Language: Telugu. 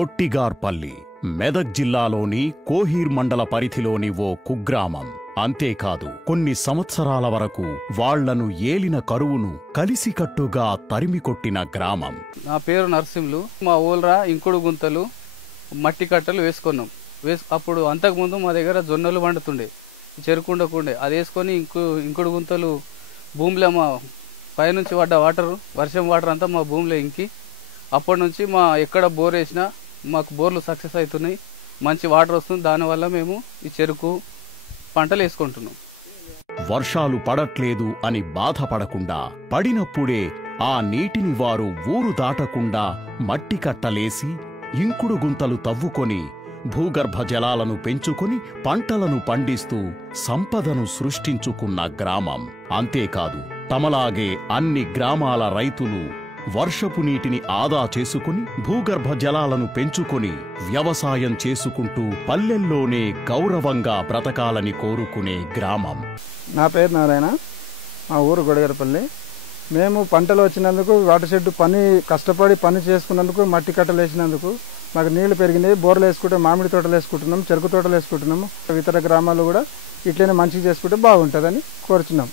కొట్టిగార్పల్లి మెదక్ జిల్లాలోని కోహీర్ మండల పరిధిలోని ఓ కుగ్రామం. అంతేకాదు కొన్ని సంవత్సరాల వరకు వాళ్లను ఏలిన కరువును కలిసికట్టుగా తరిమికొట్టిన గ్రామం. నా పేరు నరసింహులు. మా ఊళ్ళ ఇంకుడు గుంతలు మట్టి కట్టలు వేసుకున్నాం. అప్పుడు అంతకుముందు మా దగ్గర జొన్నలు వండుతుండే, చెరుకు ఉండకుండే. అది వేసుకొని ఇంకుడు గుంతలు భూమిలో మా పైనుంచి పడ్డ వాటరు, వర్షం వాటర్ అంతా మా భూమిలో ఇంకి అప్పటి నుంచి మా ఎక్కడ బోర్ వేసినా మాకు బోర్లు సక్సెస్ అవుతున్నాయి, మంచి వాటర్ వస్తుంది. దానివల్ల మేము ఈ చెరుకు పంటలు వేసుకుంటున్నాం. వర్షాలు పడట్లేదు అని బాధపడకుండా పడినప్పుడే ఆ నీటిని వారు ఊరు దాటకుండా మట్టి కట్టలేసి ఇంకుడు గుంతలు తవ్వుకొని భూగర్భ జలాలను పెంచుకొని పంటలను పండిస్తూ సంపదను సృష్టించుకున్న గ్రామం. అంతేకాదు తమలాగే అన్ని గ్రామాల రైతులు వర్షపు నీటిని ఆదా చేసుకుని భూగర్భ జలాలను పెంచుకొని వ్యవసాయం చేసుకుంటూ పల్లెల్లోనే గౌరవంగా బ్రతకాలని కోరుకునే గ్రామం. నా పేరు నారాయణ. మా ఊరు కొట్టిగార్పల్లి. మేము పంటలు వచ్చినందుకు వాటర్ షెడ్ పని కష్టపడి పని చేసుకున్నందుకు మట్టి కట్టలు వేసినందుకు మాకు నీళ్లు పెరిగినాయి. బోర్లు వేసుకుంటే మామిడి తోటలు వేసుకుంటున్నాం, చెరుకు తోటలు వేసుకుంటున్నాము. ఇతర గ్రామాల్లో కూడా ఇట్లనే మంచిగా చేసుకుంటే బాగుంటుందని కోరుచున్నాం.